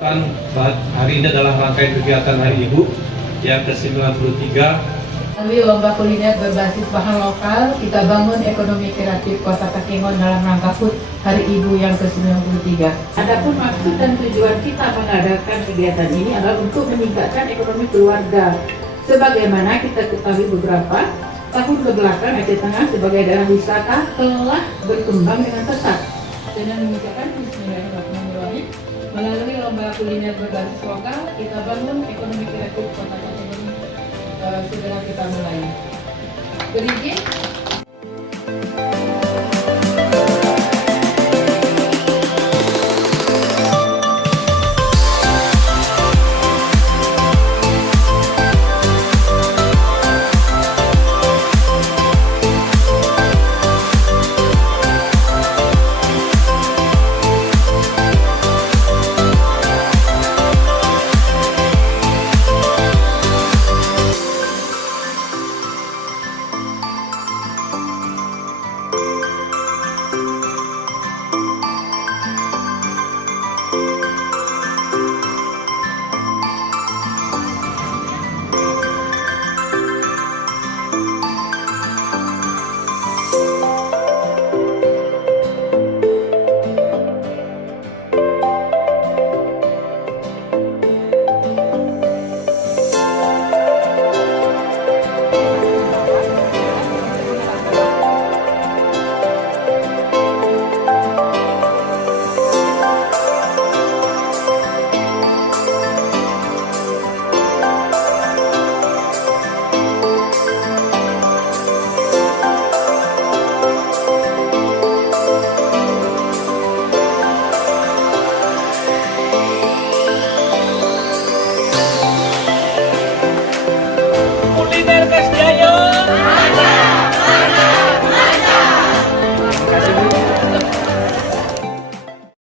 Hari ini adalah rangkaian kegiatan Hari Ibu yang ke-93. Melalui lomba kuliner berbasis bahan lokal, kita bangun ekonomi kreatif Kota Takengon dalam rangka HUT Hari Ibu yang ke-93. Adapun maksud dan tujuan kita mengadakan kegiatan ini adalah untuk meningkatkan ekonomi keluarga. Sebagaimana kita ketahui beberapa tahun kebelakang Aceh Tengah sebagai daerah wisata telah berkembang dengan pesat. Dengan mengucapkan bismillahirrahmanirrahim, melalui lomba kuliner berbasis lokal, kita bangun ekonomi kreatif Kota Takengon. Segera kita mulai. Berizin.